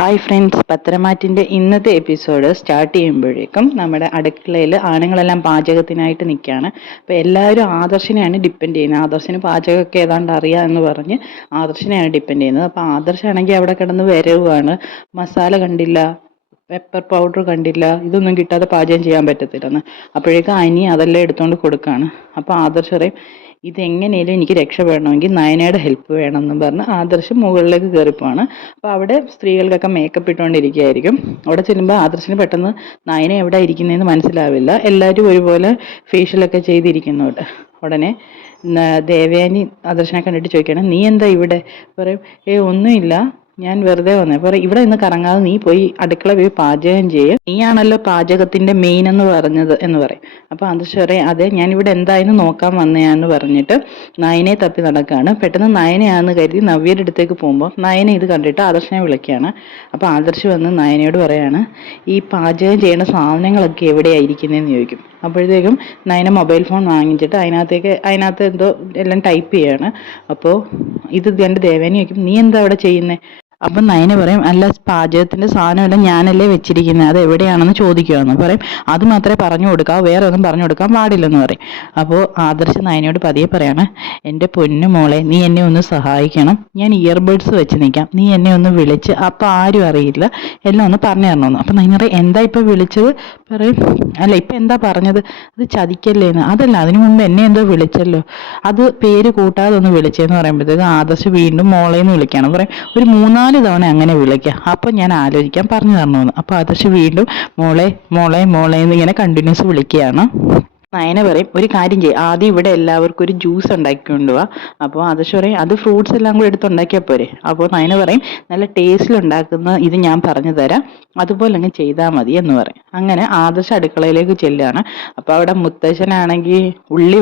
Hi friends, പത്തരമാറ്റിൻ്റെ ഇന്നത്തെ episode start ചെയ്യുമ്പോഴേക്കും നമ്മുടെ അടുക്കളയിൽ ആണുങ്ങളെല്ലാം പാചകത്തിനായിട്ട് നിൽക്കുകയാണ്. അപ്പോൾ എല്ലാവരും ആദർശിനെയാണ് ഡിപ്പെൻഡ് ചെയ്യുന്നത്. ആദർശിന് പാചകമൊക്കെ ഏതാണ്ട് അറിയാം എന്ന് പറഞ്ഞ് ആദർശിനെയാണ് ഡിപ്പെൻഡ് ചെയ്യുന്നത്. അപ്പോൾ ആദർശാണെങ്കിൽ അവിടെ കിടന്ന് വരവുകയാണ്. മസാല കണ്ടില്ല, പെപ്പർ പൗഡർ കണ്ടില്ല, ഇതൊന്നും കിട്ടാതെ പാചകം ചെയ്യാൻ പറ്റത്തില്ലെന്ന്. അപ്പോഴേക്കും അനി അതെല്ലാം എടുത്തുകൊണ്ട് കൊടുക്കുകയാണ്. അപ്പോൾ ആദർശ് പറയും, ഇതെങ്ങനെയും എനിക്ക് രക്ഷപ്പെടണമെങ്കിൽ നയനയുടെ ഹെൽപ്പ് വേണമെന്നും പറഞ്ഞ് ആദർശ് മുകളിലേക്ക് കയറിപ്പോവാണ്. അപ്പോൾ അവിടെ സ്ത്രീകൾക്കൊക്കെ മേക്കപ്പ് ഇട്ടുകൊണ്ടിരിക്കുകയായിരിക്കും. അവിടെ ചെല്ലുമ്പോൾ ആദർശിന് പെട്ടെന്ന് നയന എവിടെ ഇരിക്കുന്നതെന്ന് മനസ്സിലാവില്ല. എല്ലാവരും ഒരുപോലെ ഫേഷ്യലൊക്കെ ചെയ്തിരിക്കുന്നുണ്ട്. ഉടനെ ദേവയാനി ആദർശിനെ കണ്ടിട്ട് ചോദിക്കണം, നീ എന്താ ഇവിടെ? പറയും, ഒന്നുമില്ല, ഞാൻ വെറുതെ വന്നേ. പറയും, ഇവിടെ നിന്ന് കറങ്ങാതെ നീ പോയി അടുക്കള പോയി പാചകം ചെയ്യുക, നീയാണല്ലോ പാചകത്തിന്റെ മെയിൻ എന്ന് പറഞ്ഞത് എന്ന് പറയും. അപ്പൊ ആദർശ് പറയും, അതെ, ഞാൻ ഇവിടെ എന്തായാലും നോക്കാൻ വന്നയാന്ന് പറഞ്ഞിട്ട് നയനയെ തപ്പി നടക്കുകയാണ്. പെട്ടെന്ന് നയനയാണെന്ന് കരുതി നവ്യയുടെ അടുത്തേക്ക് പോകുമ്പോൾ നയന ഇത് കണ്ടിട്ട് ആദർശിനെ വിളിക്കുകയാണ്. അപ്പൊ ആദർശ് വന്ന് നയനയോട് പറയാണ്, ഈ പാചകം ചെയ്യുന്ന സാധനങ്ങളൊക്കെ എവിടെയായിരിക്കുന്നതെന്ന് ചോദിക്കും. അപ്പോഴത്തേക്കും നയന മൊബൈൽ ഫോൺ വാങ്ങിച്ചിട്ട് അതിനകത്ത് എന്തോ എല്ലാം ടൈപ്പ് ചെയ്യാണ്. അപ്പോൾ ഇത് എൻ്റെ ദേവേനെ ചോദിക്കും, നീ എന്താ അവിടെ ചെയ്യുന്നത്? അപ്പം നയന പറയും, അല്ല, പാചകത്തിന്റെ സാധനമെല്ലാം ഞാനല്ലേ വെച്ചിരിക്കുന്നത്, അത് എവിടെയാണെന്ന് ചോദിക്കുകയെന്ന് പറയും. അത് മാത്രമേ പറഞ്ഞു കൊടുക്കാവൂ, വേറെ ഒന്നും പറഞ്ഞു കൊടുക്കാൻ പാടില്ലെന്ന് പറയും. അപ്പോൾ ആദർശ് നയനയോട് പതിയെ പറയാണ്, എൻ്റെ പൊന്നു മോളെ, നീ എന്നെ ഒന്ന് സഹായിക്കണം, ഞാൻ ഇയർബഡ്സ് വെച്ച് നിൽക്കാം, നീ എന്നെ ഒന്ന് വിളിച്ച്, അപ്പം ആരും അറിയില്ല, എല്ലാം ഒന്ന് പറഞ്ഞു തരണമെന്ന്. അപ്പം നയന പറയും, എന്താ ഇപ്പം വിളിച്ചത്? പറയും, അല്ല, ഇപ്പം എന്താ പറഞ്ഞത്? അത് ചതിക്കല്ലേന്ന്. അതല്ല, അതിനു മുമ്പ് എന്നെ എന്തോ വിളിച്ചല്ലോ, അത് പേര് കൂട്ടാതെ ഒന്ന് വിളിച്ചേന്ന് പറയുമ്പോഴത്തേക്ക് ആദർശ് വീണ്ടും മോളേന്ന് വിളിക്കുകയാണ്. പറയും, ഒരു 3-4 തവണ അങ്ങനെ വിളിക്കുക, അപ്പം ഞാൻ ആലോചിക്കാൻ പറഞ്ഞു തരണമെന്ന്. അപ്പോൾ ആദർശ് വീണ്ടും മോളെ മോളെ മോളെ എന്ന് ഇങ്ങനെ കണ്ടിന്യൂസ് വിളിക്കുകയാണ്. നയന പറയും, ഒരു കാര്യം ചെയ്യും, ആദ്യം ഇവിടെ എല്ലാവർക്കും ഒരു ജ്യൂസ് ഉണ്ടാക്കി കൊണ്ടുപോവാ. അപ്പോൾ ആദർശ് പറയും, അത് ഫ്രൂട്ട്സ് എല്ലാം കൂടെ എടുത്ത് ഉണ്ടാക്കിയാൽ പോരെ? അപ്പോൾ നയന പറയും, നല്ല ടേസ്റ്റിൽ ഉണ്ടാക്കുന്ന ഇത് ഞാൻ പറഞ്ഞു തരാം, അതുപോലെ അങ്ങ് ചെയ്താൽ മതി എന്ന് പറയും. അങ്ങനെ ആദർശ് അടുക്കളയിലേക്ക് ചെല്ലുകയാണ്. അപ്പോൾ അവിടെ മുത്തശ്ശനാണെങ്കിൽ ഉള്ളി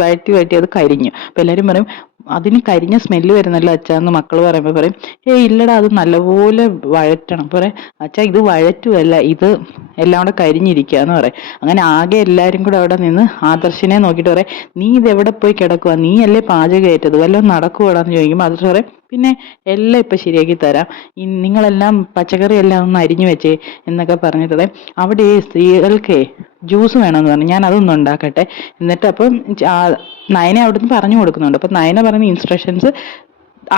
വഴറ്റി അത് കരിഞ്ഞു. അപ്പോൾ എല്ലാവരും പറയും, അതിന് കരിഞ്ഞ സ്മെല്ല് വരുന്നല്ലോ അച്ഛാ എന്ന് മക്കൾ പറയുമ്പോൾ പറയും, ഇല്ലടാ, അത് നല്ലപോലെ വഴറ്റണം. പറയാം, അച്ഛാ, ഇത് വഴറ്റുമല്ല, ഇത് എല്ലാം കൂടെ കരിഞ്ഞിരിക്കുക എന്ന് പറയും. അങ്ങനെ ആകെ എല്ലാവരും കൂടെ അവിടെ നിന്ന് ആദർശിനെ നോക്കിയിട്ട് പറയും, നീ ഇത് എവിടെ പോയി കിടക്കുക, നീ അല്ലേ പാചകം ഏറ്റത്, വല്ലതും നടക്കുവാടാന്ന് ചോദിക്കുമ്പോൾ ആദർശ് പറയും, പിന്നെ എല്ലാം ഇപ്പം ശരിയാക്കി തരാം, നിങ്ങളെല്ലാം പച്ചക്കറി എല്ലാം ഒന്ന് അരിഞ്ഞു വെച്ചേ എന്നൊക്കെ പറഞ്ഞിട്ട് അവിടെ സ്ത്രീകൾക്ക് ജ്യൂസ് വേണമെന്ന് പറഞ്ഞു, ഞാൻ അതൊന്നും ഉണ്ടാക്കട്ടെ. എന്നിട്ട് അപ്പം നയന അവിടുന്ന് പറഞ്ഞു കൊടുക്കുന്നുണ്ട്. അപ്പം നയന പറയുന്ന ഇൻസ്ട്രക്ഷൻസ്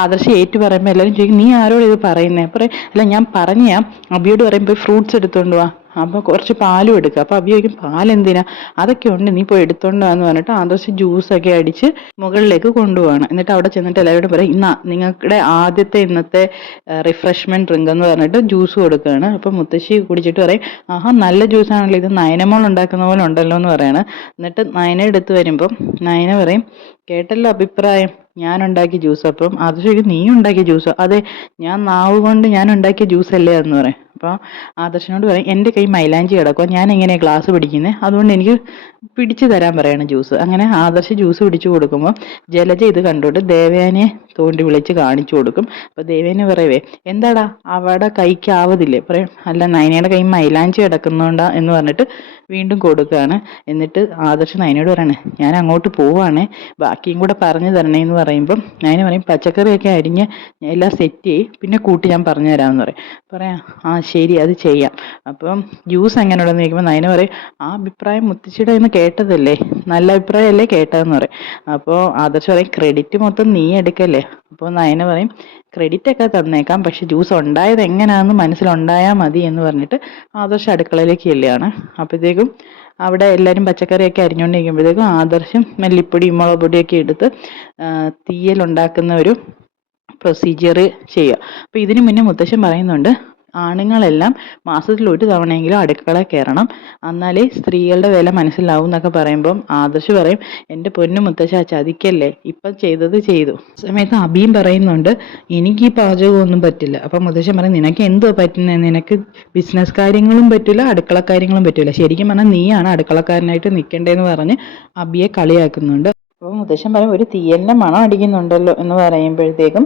ആദർശ് ഏറ്റു പറയുമ്പോൾ എല്ലാവരും ചോദിക്കും, നീ ആരോട് ഇത് പറയുന്നേ? പറയും, അല്ല, ഞാൻ പറഞ്ഞാ അബിയോട് പറയുമ്പോൾ ഫ്രൂട്ട്സ് എടുത്തുകൊണ്ട് വാ, അപ്പോൾ കുറച്ച് പാലും എടുക്കുക. അപ്പോൾ അബി ചോദിക്കും, പാലെന്തിനാ? അതൊക്കെ ഉണ്ട്, നീ പോയി എടുത്തോണ്ട് വാന്ന് പറഞ്ഞിട്ട് ആദർശ് ജ്യൂസൊക്കെ അടിച്ച് മുകളിലേക്ക് കൊണ്ടുപോവാണ്. എന്നിട്ട് അവിടെ ചെന്നിട്ട് എല്ലാവരോടും പറയും, നിങ്ങളുടെ ആദ്യത്തെ ഇന്നത്തെ റിഫ്രഷ്മെന്റ് ഡ്രിങ്ക് എന്ന് പറഞ്ഞിട്ട് ജ്യൂസ് കൊടുക്കുകയാണ്. അപ്പം മുത്തശ്ശി കുടിച്ചിട്ട് പറയും, ആഹാ, നല്ല ജ്യൂസാണല്ലോ, ഇത് നയനമോൾ ഉണ്ടാക്കുന്ന പോലെ ഉണ്ടല്ലോ എന്ന് പറയാണ്. എന്നിട്ട് നയന എടുത്ത് വരുമ്പം നയന പറയും, കേട്ടല്ലോ അഭിപ്രായം, ഞാൻ ഉണ്ടാക്കിയ ജ്യൂസ്. അപ്പം അത് ശരിക്കും നീ ഉണ്ടാക്കിയ ജ്യൂസ്? അതെ, ഞാൻ നാവ് കൊണ്ട് ഞാൻ ഉണ്ടാക്കിയ ജ്യൂസ് അല്ലേ എന്ന് പറയും. അപ്പോൾ ആദർശനോട് പറയും, എൻ്റെ കൈ മൈലാഞ്ചി കിടക്കുക, ഞാൻ എങ്ങനെയാണ് ഗ്ലാസ് പിടിക്കുന്നത്, അതുകൊണ്ട് എനിക്ക് പിടിച്ചു തരാൻ പറയണം ജ്യൂസ്. അങ്ങനെ ആദർശ് ജ്യൂസ് പിടിച്ചു കൊടുക്കുമ്പോൾ ജലജ ഇത് കണ്ടോട്ട് ദേവയാനിയെ തോണ്ടി വിളിച്ച് കാണിച്ചു കൊടുക്കും. അപ്പോൾ ദേവയാനി പറയവേ, എന്താടാ അവിടെ കൈക്കാവതില്ലേ? പറയും, അല്ല, നയനയുടെ കൈ മൈലാഞ്ചി കിടക്കുന്നുണ്ടാ എന്ന് പറഞ്ഞിട്ട് വീണ്ടും കൊടുക്കുകയാണ്. എന്നിട്ട് ആദർശ് നയനയോട് പറയണേ, ഞാൻ അങ്ങോട്ട് പോവാണേ, ബാക്കിയും കൂടെ പറഞ്ഞു തരണേ എന്ന് പറയുമ്പം നയന പറയും, പച്ചക്കറിയൊക്കെ അരിഞ്ഞ് എല്ലാം സെറ്റ് ചെയ്യും, പിന്നെ കൂട്ടി ഞാൻ പറഞ്ഞു തരാമെന്ന് പറയാം, ആ ശരി, അത് ചെയ്യാം. അപ്പം ജ്യൂസ് എങ്ങനെയുണ്ടെന്ന് ചോദിക്കുമ്പോൾ നയന പറയും, ആ അഭിപ്രായം മുത്തശ്ശിയുടെ എന്ന് കേട്ടതല്ലേ, നല്ല അഭിപ്രായമല്ലേ കേട്ടതെന്ന് പറയും. അപ്പോൾ ആദർശ് പറയും, ക്രെഡിറ്റ് മൊത്തം നീ എടുക്കല്ലേ? അപ്പോൾ നയന പറയും, ക്രെഡിറ്റ് ഒക്കെ തന്നേക്കാം, പക്ഷെ ജ്യൂസ് ഉണ്ടായത് എങ്ങനെയാണെന്ന് മനസ്സിലുണ്ടായാൽ മതി എന്ന് പറഞ്ഞിട്ട് ആദർശ് അടുക്കളയിലേക്ക് ചെല്ലുകയാണ്. അപ്പോഴത്തേക്കും അവിടെ എല്ലാവരും പച്ചക്കറിയൊക്കെ അരിഞ്ഞുകൊണ്ടിരിക്കുമ്പോഴത്തേക്കും ആദർശം മല്ലിപ്പൊടിയും മുളക് പൊടിയൊക്കെ എടുത്ത് തീയലുണ്ടാക്കുന്ന ഒരു പ്രൊസീജിയർ ചെയ്യുക. അപ്പോൾ ഇതിനു മുന്നേ മുത്തശ്ശൻ പറയുന്നുണ്ട്, ആണുങ്ങളെല്ലാം മാസത്തിൽ ഒരു തവണയെങ്കിലും അടുക്കള കയറണം, എന്നാലേ സ്ത്രീകളുടെ വില മനസ്സിലാവും എന്നൊക്കെ പറയുമ്പം ആദർശ് പറയും, എൻ്റെ പൊന്നു മുത്തശ്ശ, ചതിക്കല്ലേ, ഇപ്പം ചെയ്തത് ചെയ്തു. സമയത്ത് അബിയും പറയുന്നുണ്ട്, എനിക്ക് ഈ പാചകമൊന്നും പറ്റില്ല. അപ്പം മുത്തശ്ശൻ പറയും, നിനക്ക് എന്തോ പറ്റുന്നത്, നിനക്ക് ബിസിനസ് കാര്യങ്ങളും പറ്റില്ല, അടുക്കള കാര്യങ്ങളും പറ്റില്ല, ശരിക്കും പറഞ്ഞാൽ നീയാണ് അടുക്കളക്കാരനായിട്ട് നിൽക്കേണ്ടതെന്ന് പറഞ്ഞ് അബിയെ കളിയാക്കുന്നുണ്ട്. അപ്പോൾ മുത്തശ്ശൻ പറയും ഒരു തീയലിൻ്റെ മണം അടിക്കുന്നുണ്ടല്ലോ എന്ന് പറയുമ്പോഴത്തേക്കും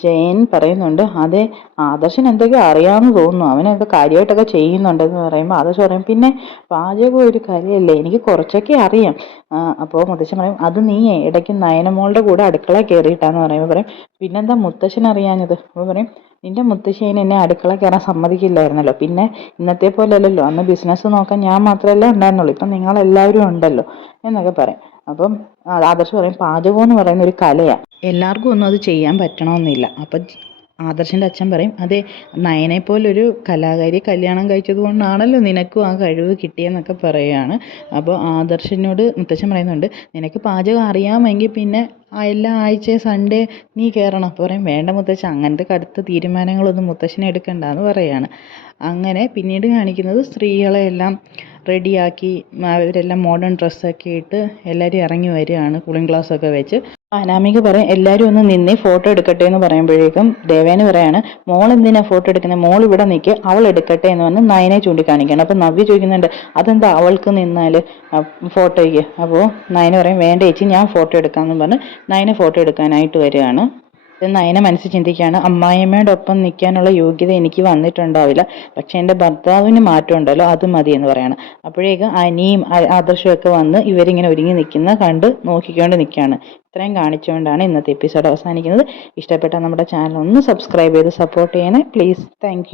ജയൻ പറയുന്നുണ്ട് അതെ ആദർശൻ എന്തൊക്കെയോ അറിയാമെന്ന് തോന്നുന്നു, അവനൊക്കെ കാര്യമായിട്ടൊക്കെ ചെയ്യുന്നുണ്ടെന്ന് പറയുമ്പോൾ ആദർശ് പറയും പിന്നെ പാചകം ഒരു കലയല്ലേ, എനിക്ക് കുറച്ചൊക്കെ അറിയാം. അപ്പോൾ മുത്തശ്ശൻ പറയും അത് നീ ഇടയ്ക്ക് നയനമോളുടെ കൂടെ അടുക്കള കയറിയിട്ടാന്ന് പറയുമ്പോൾ പറയും പിന്നെന്താ മുത്തശ്ശൻ അറിയാഞ്ഞത്. അപ്പോൾ പറയും നിന്റെ മുത്തശ്ശി എന്നെ അടുക്കള കയറാൻ സമ്മതിക്കില്ലായിരുന്നല്ലോ, പിന്നെ ഇന്നത്തെ പോലെ അല്ലല്ലോ, അന്ന് ബിസിനസ് നോക്കാൻ ഞാൻ മാത്രമല്ലേ ഉണ്ടായിരുന്നുള്ളൂ, ഇപ്പം നിങ്ങളെല്ലാവരും ഉണ്ടല്ലോ എന്നൊക്കെ പറയും. അപ്പം ആദർശ് പറയും പാചകം എന്ന് പറയുന്ന ഒരു കലയാണ്, എല്ലാവർക്കും ഒന്നും അത് ചെയ്യാൻ പറ്റണമെന്നില്ല. അപ്പം ആദർശിൻ്റെ അച്ഛൻ പറയും അതെ നയനെ പോലൊരു കലാകാരി കല്യാണം കഴിച്ചത് കൊണ്ടാണല്ലോ നിനക്കും ആ കഴിവ് കിട്ടിയെന്നൊക്കെ പറയുകയാണ്. അപ്പോൾ ആദർശിനോട് മുത്തച്ഛൻ പറയുന്നുണ്ട് നിനക്ക് പാചകം അറിയാമെങ്കിൽ പിന്നെ എല്ലാ ആഴ്ചയും സൺഡേ നീ കയറണം. അപ്പോൾ പറയും വേണ്ട മുത്തച്ഛൻ അങ്ങനത്തെ കടുത്ത തീരുമാനങ്ങളൊന്നും മുത്തശ്ശനെ എടുക്കണ്ട എന്ന് പറയുകയാണ്. അങ്ങനെ പിന്നീട് കാണിക്കുന്നത് സ്ത്രീകളെല്ലാം റെഡിയാക്കി അവരെല്ലാം മോഡേൺ ഡ്രസ്സൊക്കെ ഇട്ട് എല്ലാവരും ഇറങ്ങി വരികയാണ് കൂളിംഗ് ഗ്ലാസ്സൊക്കെ വെച്ച്. അനാമിക പറയും എല്ലാവരും ഒന്ന് നിന്നേ ഫോട്ടോ എടുക്കട്ടെ എന്ന് പറയുമ്പോഴേക്കും ദേവേന് പറയാണ് മോൾ എന്തിനാ ഫോട്ടോ എടുക്കുന്നത്, മോൾ ഇവിടെ നിൽക്കുക അവൾ എടുക്കട്ടെ എന്ന് പറഞ്ഞ് നയനെ ചൂണ്ടിക്കാണിക്കുകയാണ്. അപ്പം നവ്യ ചോദിക്കുന്നുണ്ട് അതെന്താ അവൾക്ക് നിന്നാൽ ഫോട്ടോയ്ക്ക്. അപ്പോൾ നയന പറയും വേണ്ട ചേച്ചി ഞാൻ ഫോട്ടോ എടുക്കാമെന്ന് പറഞ്ഞ് നയനെ ഫോട്ടോ എടുക്കാനായിട്ട് വരികയാണ്. നയന മനസ്സിൽ ചിന്തിക്കുകയാണ് അമ്മായിയമ്മയുടെ ഒപ്പം നിൽക്കാനുള്ള യോഗ്യത എനിക്ക് വന്നിട്ടുണ്ടാവില്ല, പക്ഷെ എൻ്റെ ഭർത്താവിന് മാറ്റം ഉണ്ടല്ലോ അത് മതി എന്ന് പറയാണ്. അപ്പോഴേക്കും അനിയും ആദർശവും ഒക്കെ വന്ന് ഇവരിങ്ങനെ ഒരുങ്ങി നിൽക്കുന്ന കണ്ട് നോക്കിക്കൊണ്ട് നിൽക്കുകയാണ്. ഇത്രയും കാണിച്ചുകൊണ്ടാണ് ഇന്നത്തെ എപ്പിസോഡ് അവസാനിക്കുന്നത്. ഇഷ്ടപ്പെട്ടാൽ നമ്മുടെ ചാനൽ ഒന്ന് സബ്സ്ക്രൈബ് ചെയ്ത് സപ്പോർട്ട് ചെയ്യണേ പ്ലീസ്. താങ്ക്